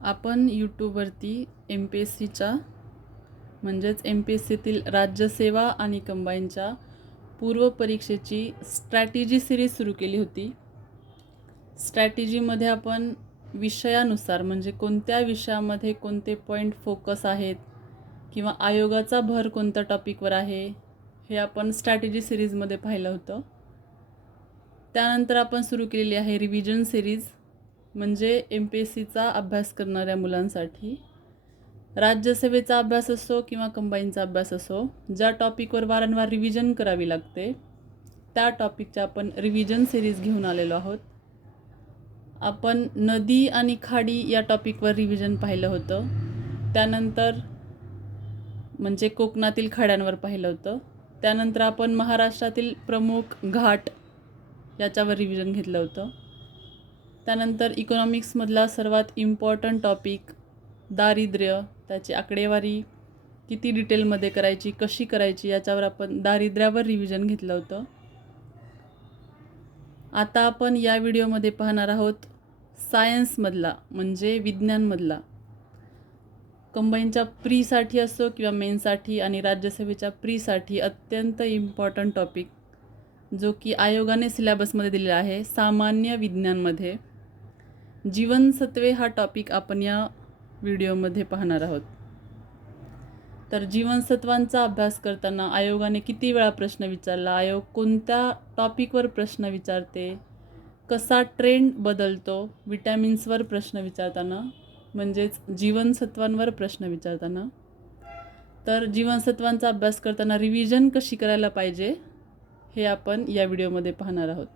आपण यूट्यूबवरती MPSCच्या म्हणजेच MPSCतील राज्यसेवा आणि कंबाईनच्या पूर्वपरीक्षेची स्ट्रॅटेजी सिरीज सुरू केली होती. स्ट्रॅटेजीमध्ये आपण विषयानुसार म्हणजे कोणत्या विषयामध्ये कोणते पॉईंट फोकस आहेत किंवा आयोगाचा भर कोणत्या टॉपिकवर आहे हे आपण स्ट्रॅटेजी सिरीजमध्ये पाहिलं होतं. त्यानंतर आपण सुरू केलेली आहे रिव्हिजन सिरीज, म्हणजे MPSCचा अभ्यास करणाऱ्या मुलांसाठी राज्यसेवेचा अभ्यास असो किंवा कंबाईनचा अभ्यास असो, ज्या टॉपिकवर वारंवार रिव्हिजन करावी लागते त्या टॉपिकच्या आपण रिव्हिजन सिरीज घेऊन आलेलो आहोत. आपण नदी आणि खाडी या टॉपिकवर रिव्हिजन पाहिलं होतं. त्यानंतर म्हणजे कोकणातील खाड्यांवर पाहिलं होतं. त्यानंतर आपण महाराष्ट्रातील प्रमुख घाट याच्यावर रिव्हिजन घेतलं होतं. त्यानंतर इकॉनॉमिक्समधला सर्वात इम्पॉर्टंट टॉपिक दारिद्र्य, त्याची आकडेवारी किती डिटेलमध्ये करायची, कशी करायची याच्यावर आपण दारिद्र्यावर रिव्हिजन घेतलं होतं. आता आपण या व्हिडिओमध्ये पाहणार आहोत सायन्समधला म्हणजे विज्ञानमधला कंबाईनच्या प्रीसाठी असो किंवा मेनसाठी आणि राज्यसेवेच्या प्रीसाठी अत्यंत इम्पॉर्टंट टॉपिक, जो की आयोगाने सिलेबसमध्ये दिलेला आहे. सामान्य विज्ञानमध्ये जीवनसत्वे हा टॉपिक आपण या व्हिडिओमध्ये पाहणार आहोत. तर जीवनसत्वांचा अभ्यास करताना आयोगाने किती वेळा प्रश्न विचारला, आयोग कोणत्या टॉपिकवर प्रश्न विचारते, कसा ट्रेंड बदलतो विटॅमिन्सवर प्रश्न विचारताना म्हणजेच जीवनसत्वांवर प्रश्न विचारताना. तर जीवनसत्वांचा अभ्यास करताना रिव्हिजन कशी करायला पाहिजे हे आपण या व्हिडिओमध्ये पाहणार आहोत.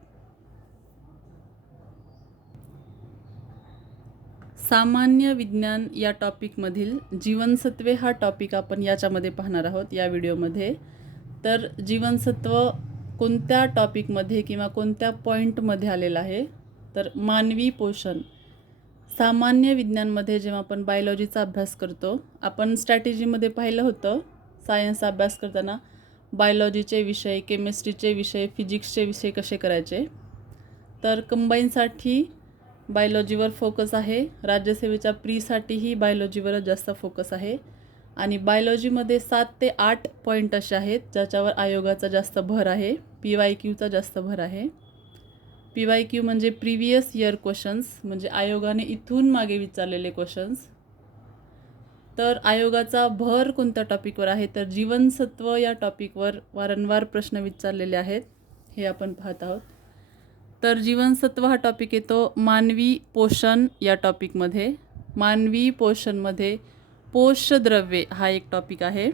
सामान्य विज्ञान या टॉपिकमधील जीवनसत्वे हा टॉपिक आपण याच्यामध्ये पाहणार आहोत या व्हिडिओमध्ये. तर जीवनसत्व कोणत्या टॉपिकमध्ये किंवा कोणत्या पॉईंटमध्ये आलेलं आहे, तर मानवी पोषण. सामान्य विज्ञानमध्ये जेव्हा आपण बायोलॉजीचा अभ्यास करतो, आपण स्ट्रॅटेजीमध्ये पाहिलं होतं सायन्सचा अभ्यास करताना बायोलॉजीचे विषय, केमिस्ट्रीचे विषय, फिजिक्सचे विषय कसे करायचे. तर कंबाईनसाठी बायोलॉजीवर फोकस आहे, राज्यसेवेच्या प्रीसाठीही बायोलॉजीवरच जास्त फोकस आहे. आणि बायोलॉजीमध्ये 7 ते 8 पॉईंट असे आहेत ज्याच्यावर आयोगाचा जास्त भर आहे, PYQचा जास्त भर आहे. PYQ म्हणजे प्रिव्हियस इयर क्वेश्चन्स, म्हणजे आयोगाने इथून मागे विचारलेले क्वेश्चन्स. तर आयोगाचा भर कोणत्या टॉपिकवर आहे, तर जीवनसत्व या टॉपिकवर वारंवार प्रश्न विचारलेले आहेत हे आपण पाहत आहोत. तर जीवनसत्व हा टॉपिक येतो मानवी पोषण या टॉपिकमध्ये. मानवी पोषणमध्ये पोषद्रव्ये हा एक टॉपिक आहे,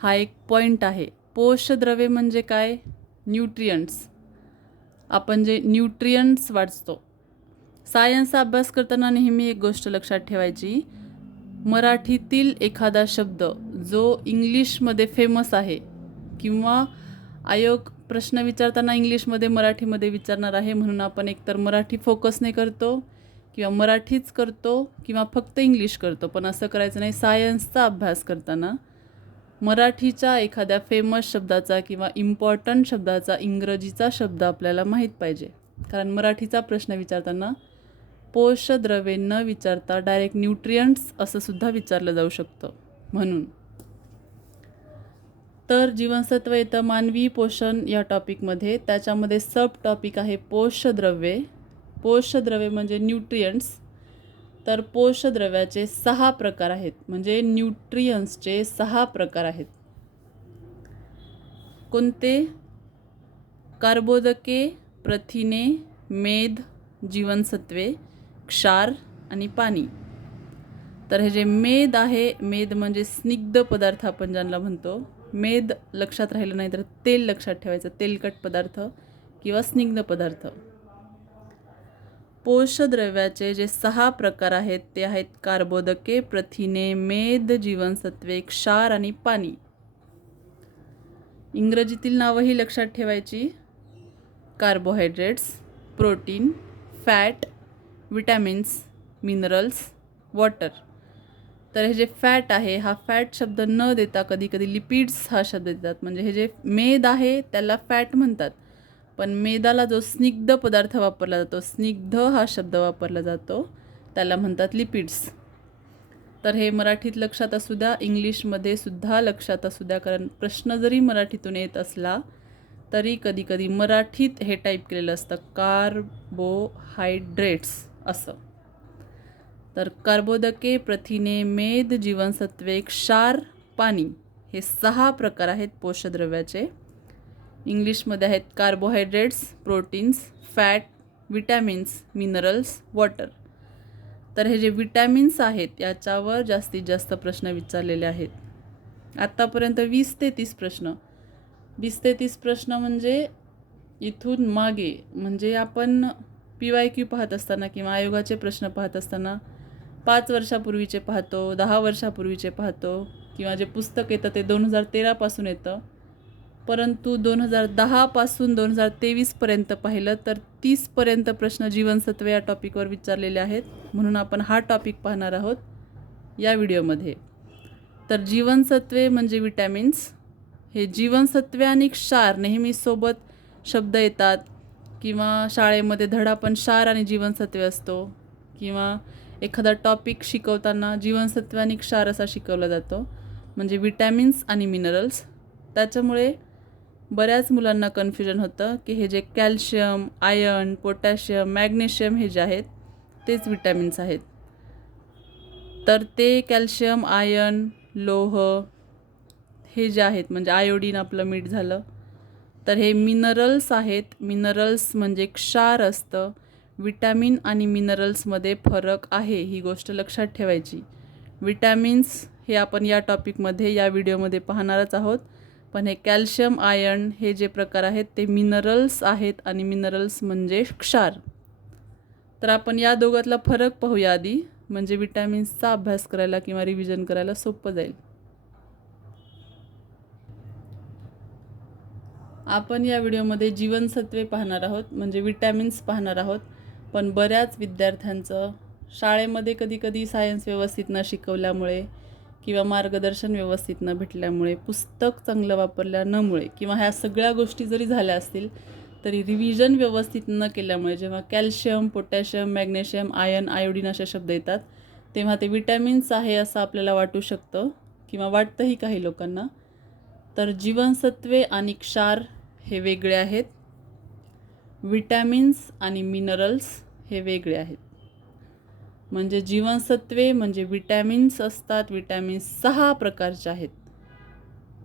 हा एक पॉईंट आहे. पोषद्रव्ये म्हणजे काय, न्यूट्रियंट्स. आपण जे न्यूट्रियंट्स वाचतो सायन्सचा अभ्यास करताना नेहमी एक गोष्ट लक्षात ठेवायची, मराठीतील एखादा शब्द जो इंग्लिशमध्ये फेमस आहे किंवा आयोग प्रश्न विचारताना इंग्लिशमध्ये मराठीमध्ये विचारणार आहे म्हणून आपण एकतर मराठी फोकस नाही करतो किंवा मराठीच करतो किंवा फक्त इंग्लिश करतो, पण असं करायचं नाही. सायन्सचा अभ्यास करताना मराठीच्या एखाद्या फेमस शब्दाचा किंवा इम्पॉर्टंट शब्दाचा इंग्रजीचा शब्द आपल्याला माहीत पाहिजे, कारण मराठीचा प्रश्न विचारताना पोषद्रव्ये न विचारता डायरेक्ट न्यूट्रियंट्स असं सुद्धा विचारलं जाऊ शकतं म्हणून. तर जीवनसत्व येतं मानवी पोषण या टॉपिकमध्ये. त्याच्यामध्ये सब टॉपिक आहे पोषद्रव्ये. पोषद्रव्ये म्हणजे न्यूट्रियंट्स. तर पोषद्रव्याचे 6 प्रकार आहेत, म्हणजे न्यूट्रियंट्सचे 6 प्रकार आहेत. कोणते, कार्बोदके, प्रथिने, मेद, जीवनसत्वे, क्षार आणि पाणी. तर हे जे मेद आहे, मेद म्हणजे स्निग्ध पदार्थ आपण ज्यांना म्हणतो. मेद लक्षात राहिलं नाही तर तेल लक्षात ठेवायचं, तेलकट पदार्थ किंवा स्निग्ध पदार्थ. पोषद्रव्याचे जे 6 प्रकार आहेत ते आहेत कार्बोदके, प्रथिने, मेद, जीवनसत्वे, क्षार आणि पाणी. इंग्रजीतील नावंही लक्षात ठेवायची, carbohydrates, protein, fat, vitamins, minerals, water. तर हे जे फॅट आहे, हा फॅट शब्द न देता कधी कधी लिपिड्स हा शब्द देतात. म्हणजे हे जे मेद आहे त्याला फॅट म्हणतात, पण मेदाला जो स्निग्ध पदार्थ वापरला जातो, स्निग्ध हा शब्द वापरला जातो, त्याला म्हणतात लिपिड्स. तर हे मराठीत लक्षात असू द्या, इंग्लिशमध्ये सुद्धा लक्षात असू द्या, कारण प्रश्न जरी मराठीतून येत असला तरी कधीकधी मराठीत हे टाईप केलेलं असतं कार्बोहायड्रेट्स असं. तर कर्बोदके, प्रथिने, मेद, जीवनसत्वे, क्षार, पाणी हे 6 प्रकार आहेत पोषकद्रव्याचे. इंग्लिशमध्ये आहेत carbohydrates, proteins, fat, vitamins, minerals, water. तर हे जे विटॅमिन्स आहेत याच्यावर जास्तीत जास्त प्रश्न विचारलेले आहेत. आत्तापर्यंत 20 ते 30 प्रश्न. 20 ते 30 प्रश्न म्हणजे इथून मागे, म्हणजे आपण PYQ पाहत असताना किंवा आयोगाचे प्रश्न पाहत असताना 5 वर्षापूर्वीचे पाहतो, 10 वर्षापूर्वीचे पाहतो, किंवा जे पुस्तक येतं ते 2013 पासून येतं. परंतु 2010 पासून 2023 पर्यंत पाहिलं तर 30 पर्यंत प्रश्न जीवनसत्वे या टॉपिकवर विचारलेले आहेत. म्हणून आपण हा टॉपिक पाहणार आहोत या व्हिडिओमध्ये. तर जीवनसत्वे म्हणजे विटॅमिन्स. हे जीवनसत्वे आणि क्षार नेहमी सोबत शब्द येतात, किंवा शाळेमध्ये धडा पण क्षार आणि जीवनसत्वे असतो, किंवा एखादा टॉपिक शिकवताना जीवनसत्वे आणि क्षार असा शिकवला जातो, म्हणजे विटॅमिन्स आणि मिनरल्स. त्याच्यामुळे बऱ्याच मुलांना कन्फ्युजन होतं की हे जे कॅल्शियम, आयर्न, पोटॅशियम, मॅग्नेशियम हे जे आहेत तेच विटॅमिन्स आहेत. तर ते कॅल्शियम, आयर्न, लोह हे जे आहेत, म्हणजे आयोडीन आपलं मीठ झालं, तर हे मिनरल्स आहेत. मिनरल्स म्हणजे क्षार असतं. विटॅमिन आणि मिनरल्समध्ये फरक आहे, ही गोष्ट लक्षात ठेवायची. विटॅमिन्स हे आपण या टॉपिकमध्ये, या व्हिडिओमध्ये पाहणारच आहोत. पण हे कॅल्शियम, आयर्न हे जे प्रकार आहेत ते मिनरल्स आहेत, आणि मिनरल्स म्हणजे क्षार. तर आपण या दोघातला फरक पाहूया आधी, म्हणजे विटॅमिन्सचा अभ्यास करायला किंवा रिव्हिजन करायला सोपं जाईल. आपण या व्हिडिओमध्ये जीवनसत्वे पाहणार आहोत, म्हणजे विटॅमिन्स पाहणार आहोत. पण बऱ्याच विद्यार्थ्यांचं शाळेमध्ये कधीकधी सायन्स व्यवस्थित न शिकवल्यामुळे, किंवा मार्गदर्शन व्यवस्थित न भेटल्यामुळे, पुस्तक चांगलं वापरल्या नमुळे, किंवा ह्या सगळ्या गोष्टी जरी झाल्या असतील तरी रिव्हिजन व्यवस्थित न केल्यामुळे जेव्हा calcium, potassium, magnesium, iron, iodine असे शब्द येतात तेव्हा ते विटॅमिन्स आहे असं आपल्याला वाटू शकतं, किंवा वाटतंही काही लोकांना. तर जीवनसत्वे आणि क्षार हे वेगळे आहेत. विटॅमिन्स आणि मिनरल्स हे वेगळे आहेत. म्हणजे जीवनसत्वे म्हणजे विटॅमिन्स असतात. विटॅमिन्स 6 प्रकारचे आहेत.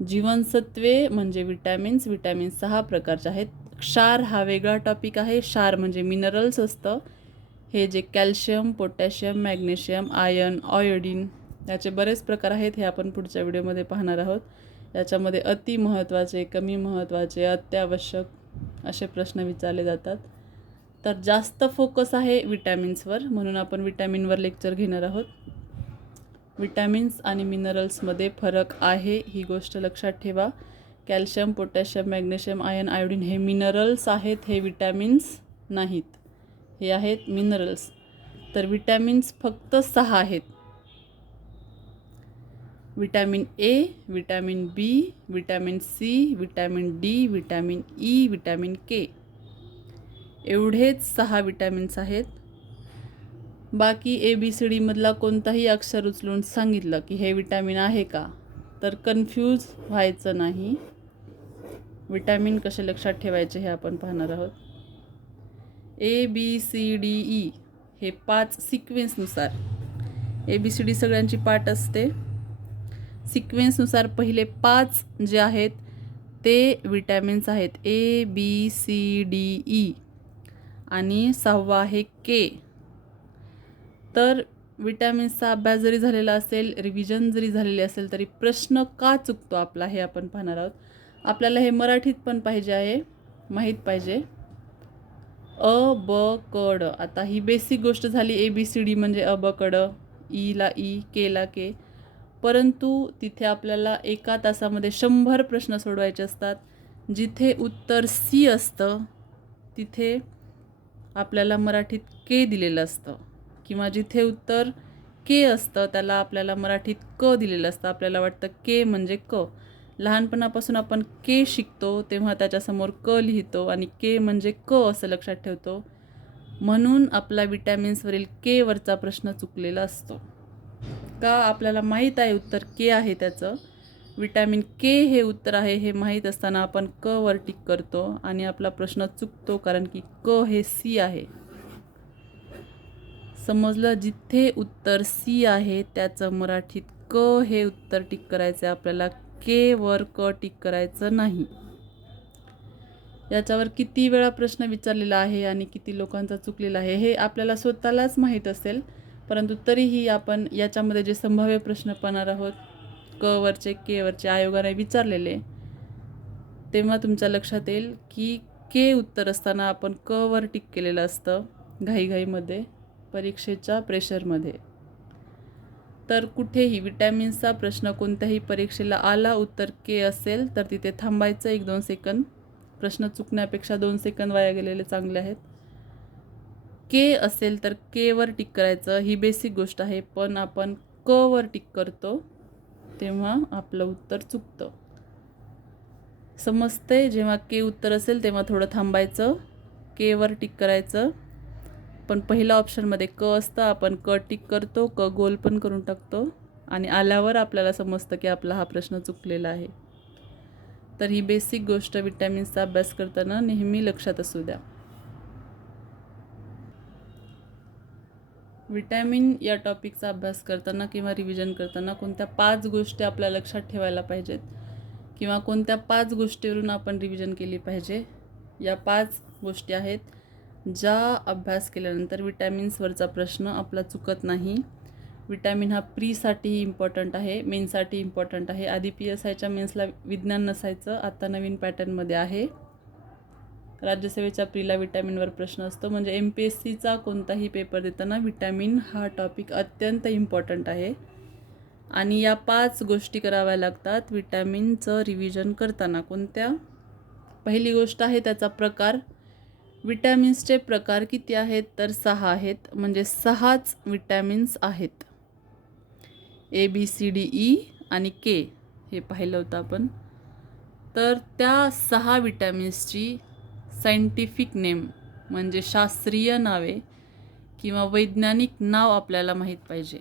जीवनसत्वे म्हणजे विटॅमिन्स 6 प्रकारचे आहेत. क्षार हा वेगळा टॉपिक आहे. क्षार म्हणजे मिनरल्स असतं. हे जे calcium, potassium, magnesium, iron, iodine याचे बरेच प्रकार आहेत, हे आपण पुढच्या व्हिडिओमध्ये पाहणार आहोत. याच्यामध्ये अति महत्त्वाचे, कमी महत्त्वाचे, अत्यावश्यक असे प्रश्न विचारले जातात. तर जास्त फोकस आहे विटॅमिन्सवर, म्हणून आपण विटॅमिनवर लेक्चर घेणार आहोत. विटॅमिन्स आणि मिनरल्समध्ये फरक आहे, ही गोष्ट लक्षात ठेवा. Calcium, potassium, magnesium, iron, iodine हे मिनरल्स आहेत, हे विटॅमिन्स नाहीत. हे आहेत मिनरल्स. तर विटॅमिन्स फक्त 6 आहेत. Vitamin A, vitamin B, vitamin C, vitamin D, vitamin E, vitamin K, एवढेच 6 विटॅमिन्स आहेत. बाकी ABCD मधला कोणताही अक्षर उचलून सांगितलं की हे विटॅमिन आहे का, तर कन्फ्यूज व्हायचं नाही. विटॅमिन कसे लक्षात ठेवायचे हे आपण पाहणार आहोत. ABCDE हे 5 सिक्वेन्सनुसार, ABCD सगळ्यांची पाठ असते. सिक्वेन्सनुसार पहिले 5 जे आहेत ते विटॅमिन्स आहेत, ABCDE, आणि 6वा आहे के. तर विटॅमिन्सचा अभ्यास जरी झालेला असेल, रिव्हिजन जरी झालेली असेल, तरी प्रश्न का चुकतो आपला हे आपण पाहणार आहोत. आपल्याला हे मराठीत पण पाहिजे आहे, माहीत पाहिजे. अ, ब, क, ड. आता ही बेसिक गोष्ट झाली. ABCD म्हणजे अ, ब, क, ड, ईला ई, केला के. परंतु तिथे आपल्याला एका तासामध्ये 100 प्रश्न सोडवायचे असतात. जिथे उत्तर सी असतं तिथे आपल्याला मराठीत के दिलेलं असतं, किंवा जिथे उत्तर के असतं त्याला आपल्याला मराठीत क दिलेलं असतं. आपल्याला वाटतं के म्हणजे क. लहानपणापासून आपण के शिकतो तेव्हा त्याच्यासमोर क लिहितो आणि के म्हणजे क असं लक्षात ठेवतो. म्हणून आपला विटॅमिन्सवरील के वरचा प्रश्न चुकलेला असतो. का? आपल्याला माहीत आहे उत्तर के आहे त्याचं. विटॅमिन के हे उत्तर आहे हे माहीत असताना आपण क वर टिक करतो आणि आपला प्रश्न चुकतो, कारण की क हे सी आहे. समजलं? जिथे उत्तर सी आहे त्याचं मराठीत क हे उत्तर टिक करायचं आहे आपल्याला, के वर क टिक करायचं नाही. याच्यावर किती वेळा प्रश्न विचारलेला आहे आणि किती लोकांचा चुकलेला आहे हे आपल्याला स्वतःलाच माहीत असेल, परंतु तरीही आपण याच्यामध्ये जे संभाव्य प्रश्न पाहणार आहोत, क वरचे के वरचे आयोगाने विचारलेले, तेव्हा तुमच्या लक्षात येईल की के उत्तर असताना आपण क वर टिक केलेलं असतं घाईघाईमध्ये, परीक्षेच्या प्रेशरमध्ये. तर कुठेही विटॅमिन्सचा प्रश्न कोणत्याही परीक्षेला आला, उत्तर के असेल तर तिथे थांबायचं 1-2 सेकंद. प्रश्न चुकण्यापेक्षा 2 सेकंद वाया गेलेले चांगले आहेत. के असेल तर के वर टिक करायचं, ही बेसिक गोष्ट आहे. पण आपण क वर टिक करतो तेव्हा आपलं उत्तर चुकतं. समजते? जेव्हा के उत्तर असेल तेव्हा थोडं थांबायचं, के वर टिक करायचं. पण पहिल्या ऑप्शनमध्ये क असतं, आपण क टिक करतो, क गोल पण करून टाकतो आणि आल्यावर आपल्याला समजतं की आपला हा प्रश्न चुकलेला आहे. तर ही बेसिक गोष्ट विटॅमिन्सचा अभ्यास करताना नेहमी लक्षात असू द्या. विटॅमिन या टॉपिकचा अभ्यास करताना किंवा रिव्हिजन करताना कोणत्या 5 गोष्टी आपल्या लक्षात ठेवायला पाहिजेत किंवा कोणत्या 5 गोष्टीवरून आपण रिव्हिजन केली पाहिजे, या 5 गोष्टी आहेत ज्या अभ्यास केल्यानंतर विटॅमिन्सवरचा प्रश्न आपला चुकत नाही. विटॅमिन हा प्रीसाठीही इम्पॉर्टंट आहे, मेन्ससाठी इम्पॉर्टंट आहे. आधी PSIच्या मेन्सला विज्ञान नसायचं, आता नवीन पॅटर्नमध्ये आहे. राज्यसेवेच्या प्रीला विटॅमिनवर प्रश्न असतो. म्हणजे MPSCचा कोणताही पेपर देताना विटॅमिन हा टॉपिक अत्यंत इम्पॉर्टंट आहे आणि या 5 गोष्टी कराव्या लागतात विटॅमिनचं रिव्हिजन करताना. कोणत्या? पहिली गोष्ट आहे त्याचा प्रकार. विटॅमिन्सचे प्रकार किती आहेत? तर 6 आहेत. म्हणजे 6च विटॅमिन्स आहेत. ABCDE आणि के हे पाहिलं होतं आपण. तर त्या 6 विटॅमिन्सची सायंटिफिक नेम म्हणजे शास्त्रीय नावे किंवा वैज्ञानिक नाव आपल्याला माहीत पाहिजे.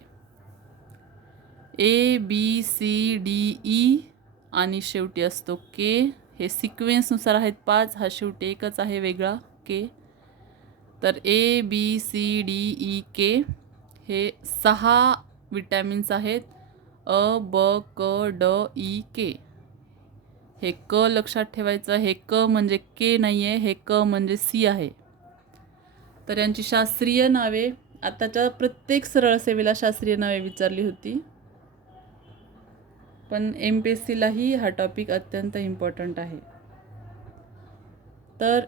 ABCDE आणि शेवटी असतो के. हे सिक्वेन्सनुसार आहेत 5, हा शेवटी एकच आहे वेगळा के. तर ABCDEK हे 6 विटॅमिन्स आहेत. ABCDEK. हे क लक्षात ठेवायचं. हे क म्हणजे के नाही आहे, हे क म्हणजे सी आहे. तर यांची शास्त्रीय नावे, आताच्या प्रत्येक सरळ सेवेला शास्त्रीय नावे विचारली होती, पण MPSCलाही हा टॉपिक अत्यंत इम्पॉर्टंट आहे. तर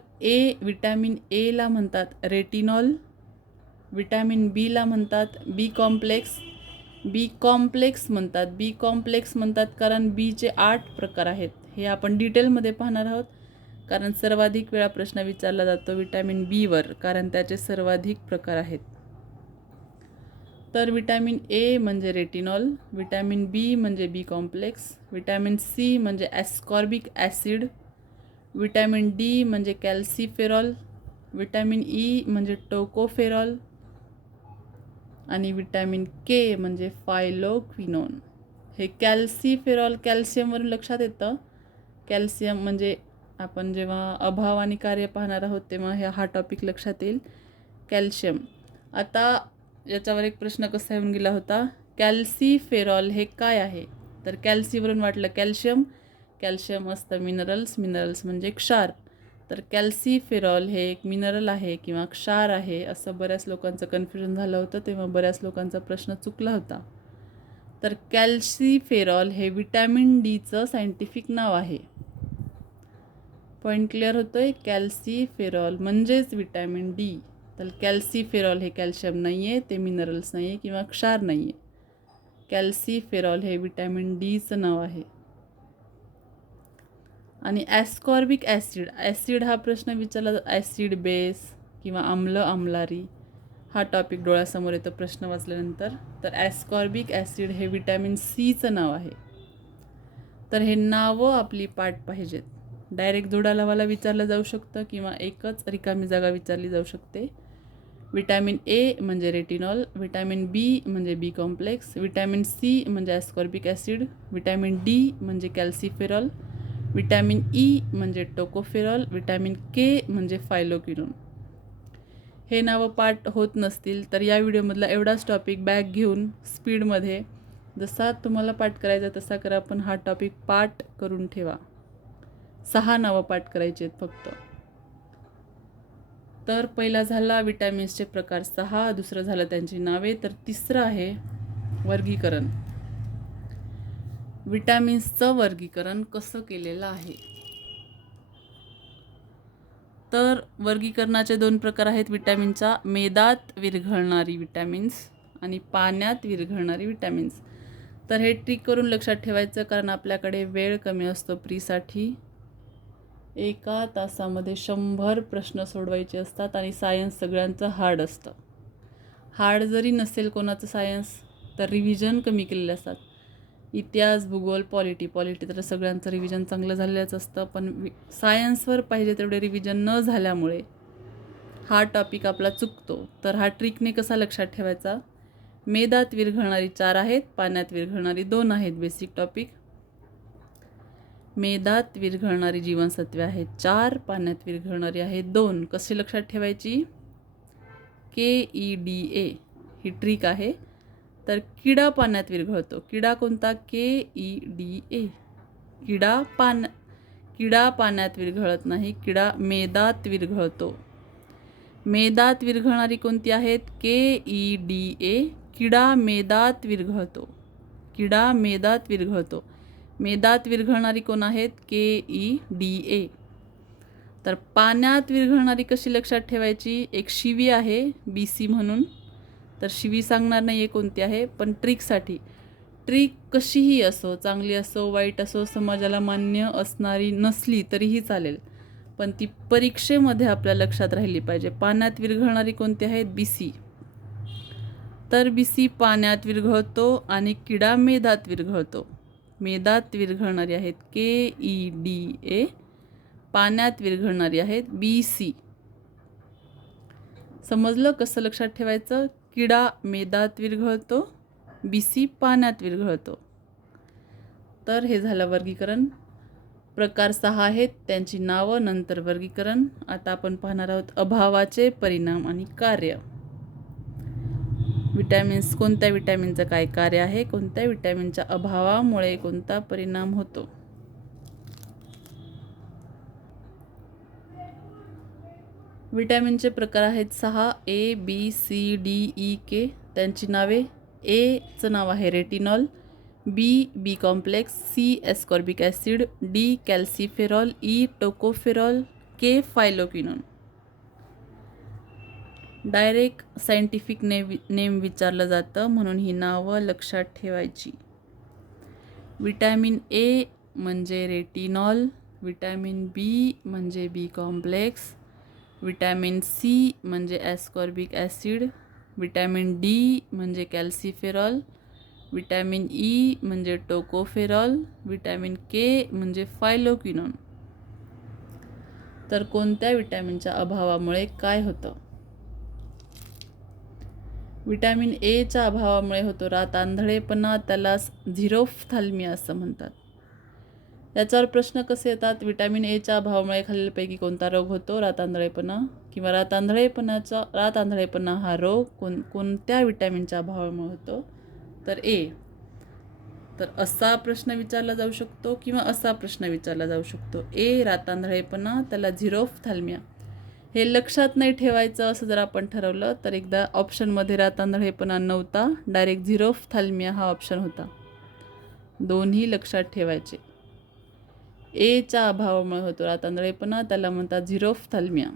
विटॅमिन एला म्हणतात रेटिनॉल. विटॅमिन बीला म्हणतात बी कॉम्प्लेक्स. बी कॉम्प्लेक्स म्हणतात कारण बीचे 8 प्रकार आहेत. हे आपण डिटेलमध्ये पाहणार आहोत, कारण सर्वाधिक वेळा प्रश्न विचारला जातो विटॅमिन बीवर, कारण त्याचे सर्वाधिक प्रकार आहेत. तर विटॅमिन ए म्हणजे रेटिनॉल, विटॅमिन बी म्हणजे बी कॉम्प्लेक्स, विटॅमिन सी म्हणजे ॲस्कॉर्बिक ॲसिड, विटॅमिन डी म्हणजे कॅल्सिफेरॉल, विटॅमिन ई म्हणजे टोकोफेरॉल आणि विटॅमिन के म्हणजे फायलोक्विनोन. हे कॅल्सिफेरॉल कॅल्शियमवरून लक्षात येतं. कॅल्शियम म्हणजे आपण जेव्हा अभाव आणि कार्य पाहणार आहोत तेव्हा हा टॉपिक लक्षात येईल, कॅल्शियम. आता याच्यावर एक प्रश्न कसा येऊन गेला होता, कॅल्सिफेरॉल हे काय आहे? तर कॅल्सीवरून वाटलं कॅल्शियम, कॅल्शियम असतं मिनरल्स म्हणजे क्षार. तर कॅल्सिफेरॉल हे एक मिनरल आहे किंवा क्षार आहे, असं बऱ्याच लोकांचं कन्फ्युजन झालं होतं, तेव्हा बऱ्याच लोकांचा प्रश्न चुकला होता. तर कॅल्सिफेरॉल हे विटॅमिन डीचं सायंटिफिक नाव आहे. पॉईंट क्लिअर होतोय? कॅल्सिफेरॉल म्हणजेच विटॅमिन डी. तर कॅल्सिफेरॉल हे कॅल्शियम नाही आहे, ते मिनरल्स नाही आहे किंवा क्षार नाही आहे. कॅल्सिफेरॉल हे विटॅमिन डीचं नाव आहे. आणि ॲस्कॉर्बिक ॲसिड हा प्रश्न विचारला, ॲसिड बेस किंवा आम्ल आम्लारी, हा टॉपिक डोळ्यासमोर येतो प्रश्न वाचल्यानंतर. तर ॲस्कॉर्बिक ॲसिड हे विटॅमिन सीचं नाव आहे. तर हे नावं आपली पाठ पाहिजेत. डायरेक्ट जोडा लावायला विचारलं जाऊ शकतं किंवा एकच रिकामी जागा विचारली जाऊ शकते. विटॅमिन ए म्हणजे रेटिनॉल, विटॅमिन बी म्हणजे बी कॉम्प्लेक्स, विटॅमिन सी म्हणजे ॲस्कॉर्बिक ॲसिड, विटॅमिन डी म्हणजे कॅल्सिफेरॉल, विटॅमिन ई म्हणजे टोकोफेरॉल, विटॅमिन के म्हणजे फायलोक्विनोन. हे नावं पाठ होत नसतील तर या व्हिडिओमधला एवढाच टॉपिक बॅक घेऊन स्पीडमध्ये जसा तुम्हाला पाठ करायचा तसा करा, पण हा टॉपिक पाठ करून ठेवा. 6 नावं पाठ करायची आहेत फक्त. तर पहिला झाला विटॅमिन्सचे प्रकार 6, दुसरं झालं त्यांची नावे, तर तिसरं आहे वर्गीकरण. विटॅमिन्सचं वर्गीकरण कसं केलेलं आहे? तर वर्गीकरणाचे 2 प्रकार आहेत विटॅमिनच्या: मेदात विरघळणारी विटॅमिन्स आणि पाण्यात विरघळणारी विटॅमिन्स. तर हे ट्रिक करून लक्षात ठेवायचं, कारण आपल्याकडे वेळ कमी असतो प्रीसाठी. 1 तासामध्ये 100 प्रश्न सोडवायचे असतात आणि सायन्स सगळ्यांचं हार्ड असतं. हार्ड जरी नसेल कोणाचं सायन्स तर रिव्हिजन कमी केलेले असतात. इतिहास, भूगोल, पॉलिटी तर सगळ्यांचं रिव्हिजन चांगलं झालेलंच असतं, पण सायन्सवर पाहिजे तेवढे रिव्हिजन न झाल्यामुळे हा टॉपिक आपला चुकतो. तर हा ट्रिकने कसा लक्षात ठेवायचा? मेदात विरघळणारी 4 आहेत, पाण्यात विरघळणारी 2 आहेत. Basic topic. मेदात विरघळणारी जीवनसत्वे आहेत 4, पाण्यात विरघळणारी आहेत 2. कसे लक्षात ठेवायची? KEDA ही ट्रिक आहे. तर किडा पाण्यात विरघळतो. किडा कोणता? KEDA. किडा पाण्यात विरघळत नाही, किडा मेदात विरघळतो. मेदात विरघळणारी कोणती आहेत? KEDA. किडा मेदात विरघळतो. किडा मेदात विरघळतो. मेदात विरघळणारी कोण आहेत? KEDA. तर पाण्यात विरघळणारी कशी लक्षात ठेवायची? एक शिवी आहे BC म्हणून, तर शिवी सांगणार नाही आहे कोणती आहे, पण ट्रिकसाठी. ट्रिक कशीही असो, चांगली असो, वाईट असो, समाजाला मान्य असणारी नसली तरीही चालेल, पण ती परीक्षेमध्ये आपल्या लक्षात राहिली पाहिजे. पाण्यात विरघळणारी कोणती आहेत? BC. तर BC पाण्यात विरघळतो आणि किडा मेदात विरघळतो. मेदात विरघळणारी आहेत KEDA, पाण्यात विरघळणारी आहेत BC. समजलं कसं लक्षात ठेवायचं? किडा मेदात विरघळतो, BC पाण्यात विरघळतो. तर हे झालं वर्गीकरण. प्रकार 6 आहेत, त्यांची नावं, नंतर वर्गीकरण. आता आपण पाहणार आहोत अभावाचे परिणाम आणि कार्य. विटॅमिन्स, कोणत्या विटॅमिनचं काय कार्य आहे, कोणत्या विटॅमिनच्या अभावामुळे कोणता परिणाम होतो. विटॅमिनचे प्रकार आहेत 6: A, B, C, D, E, K. त्यांची नावे: Aचं नाव आहे retinol, B, B complex, C, ascorbic acid, D, calciferol, E, tocopherol, K, phylloquinone. Direct scientific name विचारलं जातं म्हणून ही नावं लक्षात ठेवायची. विटॅमिन ए म्हणजे रेटिनॉल, विटॅमिन बी म्हणजे बी कॉम्प्लेक्स, विटॅमिन सी म्हणजे ॲस्कॉर्बिक ॲसिड, विटॅमिन डी म्हणजे कॅल्सिफेरॉल, विटॅमिन ई म्हणजे टोकोफेरॉल, विटॅमिन के म्हणजे फायलोक्विनोन. तर कोणत्या विटॅमिनच्या अभावामुळे काय होतं? विटॅमिन एच्या अभावामुळे होतो रातआंधळेपणा, त्याला झिरोफ्थॅल्मिया असं म्हणतात. याच्यावर प्रश्न कसे येतात? विटॅमिन एच्या अभावामुळे खालीलपैकी कोणता रोग होतो? रातआंधळेपणा. किंवा रातआंधळेपणा हा रोग कोणत्या विटॅमिनच्या अभावामुळे होतो? तर ए. तर असा प्रश्न विचारला जाऊ शकतो किंवा असा प्रश्न विचारला जाऊ शकतो. ए रातआंधळेपणा, त्याला झिरोफ्थॅल्मिया. हे लक्षात नाही ठेवायचं असं जर आपण ठरवलं तर एकदा ऑप्शनमध्ये रातआंधळेपणा नव्हता, डायरेक्ट झिरोफ्थॅल्मिया हा ऑप्शन होता. दोन्ही लक्षात ठेवायचे. एच्या अभावामुळे होतो रातआंधळेपणा, त्याला म्हणतात झिरोफ्थॅल्मिया.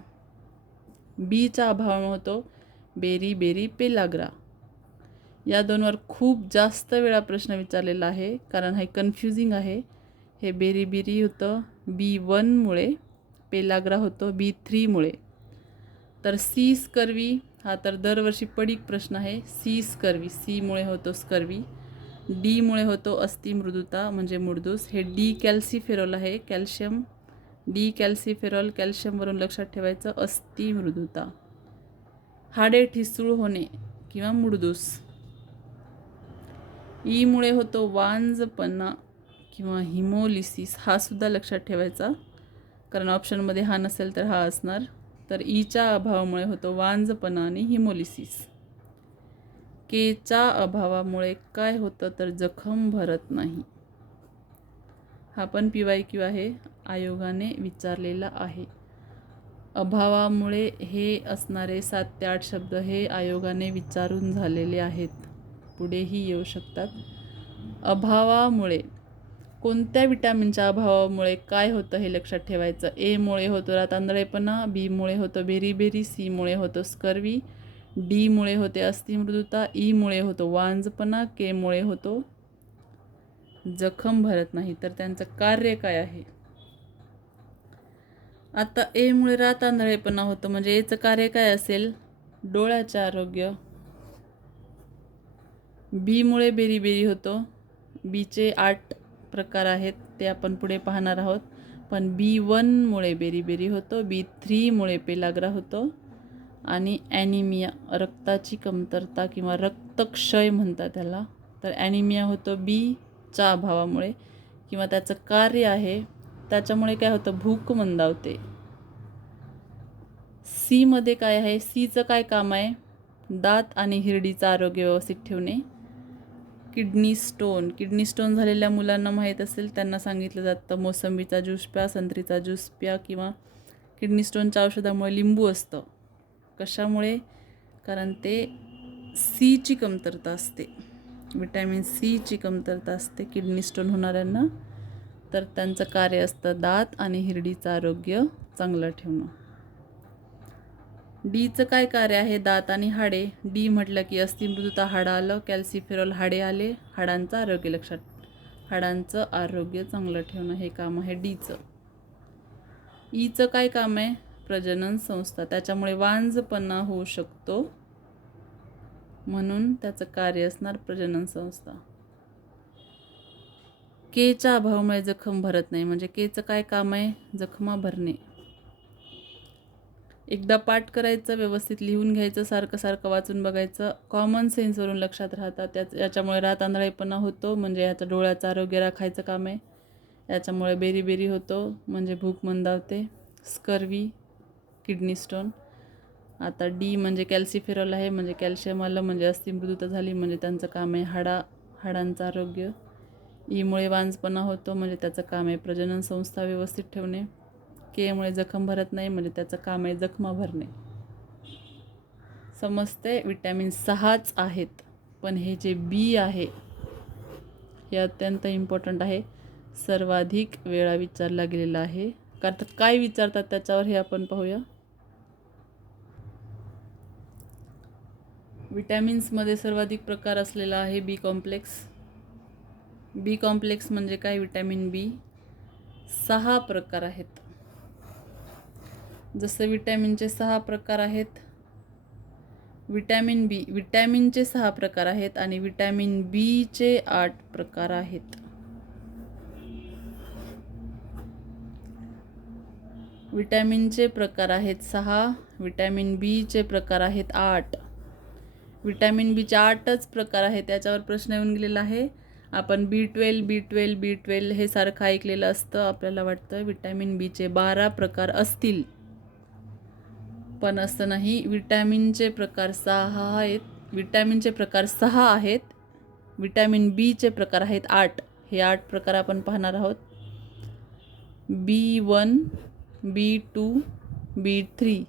बीच्या अभावामुळे होतो बेरी पेलाग्रा. या दोनवर खूप जास्त वेळा प्रश्न विचारलेला आहे, कारण हे कन्फ्युजिंग आहे. हे बेरी होतं B1मुळे, पेलाग्रा होतो B3मुळे. तर सी स्कर्वी हा तर दरवर्षी पडीक प्रश्न आहे. सी स्कर्वी, सीमुळे होतो स्कर्वी. डीमुळे होतो अस्थिमृदुता म्हणजे मुडदूस. हे डी कॅल्सिफेरॉल आहे, कॅल्शियम. डी कॅल्सिफेरॉल, कॅल्शियमवरून लक्षात ठेवायचं अस्थिमृदुता. हाडे ठिसूळ होणे किंवा मुडदूस. ईमुळे होतो वांजपणा किंवा हिमोलिसिस. हा सुद्धा लक्षात ठेवायचा, कारण ऑप्शनमध्ये हा नसेल तर हा असणार. तर ईच्या अभावामुळे होतो वांजपणा आणि हिमोलिसिस. केच्या अभावामुळे काय होतं तर जखम भरत नाही. हा पण PYQ आहे, आयोगाने विचारलेला आहे. अभावामुळे हे असणारे 7 ते 8 शब्द हे आयोगाने विचारून झालेले आहेत. पुढेही येऊ शकतात. अभावामुळे कोणत्या विटॅमिनच्या अभावामुळे काय होतं हे लक्षात ठेवायचं. एमुळे होतो रातांधळेपणा, बीमुळे होतो बेरीबेरी, सीमुळे होतो स्कर्वी, डीमुळे होते अस्थिमृदुता, ईमुळे होतो वांजपणा, केमुळे होतो जखम भरत नाही. तर त्यांचं कार्य काय आहे. आता एमुळे रातांधळेपणा होतं, म्हणजे एचं कार्य काय असेल, डोळ्याचे आरोग्य. बीमुळे बेरीबेरी होतो. बीचे 8 प्रकार आहेत, ते आपण पुढे पाहणार आहोत. पण B1मुळे बेरीबेरी होतो, B3मुळे पेलाग्रा होतो आणि ॲनिमिया, रक्ताची कमतरता किंवा रक्तक्षय म्हणतात त्याला. तर ॲनिमिया होतो बीच्या अभावामुळे किंवा त्याचं कार्य आहे. त्याच्यामुळे काय होतं, भूक मंदावते. सीमध्ये काय आहे, सीचं काय काम आहे, दात आणि हिरडीचं आरोग्य व्यवस्थित ठेवणे. किडनी स्टोन झालेल्या मुलांना माहीत असेल, त्यांना सांगितलं जातं मोसंबीचा ज्यूस प्या, संत्रीचा ज्यूस प्या, किंवा किडनी स्टोनच्या औषधामुळे लिंबू असतं. कशामुळे, कारण ते सीची कमतरता असते, विटॅमिन सीची कमतरता असते किडनी स्टोन होणाऱ्यांना. तर त्यांचं कार्य असतं दात आणि हिरडीचं आरोग्य चांगलं ठेवणं. डीचं काय कार्य आहे, दात आणि हाडे. डी म्हटलं की अस्थिमृदुता, हाडं आलं, कॅल्सिफेरॉल हाडे आले, हाडांचं आरोग्य लक्षात, हाडांचं आरोग्य चांगलं ठेवणं हे काम आहे डीचं. ईचं काय काम आहे, प्रजनन संस्था, त्याच्यामुळे वांजपणा होऊ शकतो, म्हणून त्याचं कार्य असणार प्रजनन संस्था. केच्या अभावामुळे जखम भरत नाही, म्हणजे केचं काय काम आहे, जखमा भरणे. एकदा पाठ करायचं, व्यवस्थित लिहून घ्यायचं, सारखं सारखं वाचून बघायचं, कॉमन सेन्सवरून लक्षात राहतात. याच्यामुळे रातांधळेपणा होतो, म्हणजे याचं डोळ्याचं आरोग्य राखायचं काम आहे. याच्यामुळे बेरीबेरी होतो, म्हणजे भूक मंदावते. Scurvy, kidney stone. आता डी म्हणजे कॅल्सिफेरॉल आहे, म्हणजे कॅल्शियम आलं, म्हणजे अस्थिमृदुता झाली, म्हणजे त्यांचं काम आहे हाडांचं आरोग्य. ईमुळे वांजपणा होतो, म्हणजे त्याचं काम आहे प्रजनन संस्था व्यवस्थित ठेवणे. केमुळे जखम भरत नाही, म्हणजे त्याचं काम आहे जखमा भरणे. समजते. विटॅमिन 6च आहेत, पण हे जे बी आहे हे अत्यंत इम्पॉर्टंट आहे, सर्वाधिक वेळा विचारला गेलेला आहे. कारण काय विचारतात त्याच्यावर हे आपण पाहूया. विटॅमिन्समध्ये सर्वाधिक प्रकार असलेला आहे बी कॉम्प्लेक्स. बी कॉम्प्लेक्स म्हणजे काय, विटॅमिन बी 6 प्रकार आहेत. जसं विटॅमिनचे 6 प्रकार आहेत, विटॅमिन बी, विटॅमिनचे 6 प्रकार आहेत आणि विटॅमिन बीचे 8 प्रकार आहेत. विटॅमिनचे प्रकार आहेत 6, विटॅमिन बीचे प्रकार आहेत 8. विटॅमिन बीचे 8च प्रकार आहेत. त्याच्यावर प्रश्न येऊन गेलेला आहे. आपण B12 हे सारखं ऐकलेलं असतं, आपल्याला वाटतं विटॅमिन बीचे 12 प्रकार असतील, पण असं नाही. विटॅमिनचे प्रकार 6 आहेत. विटॅमिनचे प्रकार 6 आहेत, विटॅमिन बीचे प्रकार आहेत 8. हे 8 प्रकार आपण पाहणार आहोत. B1, B2, B3,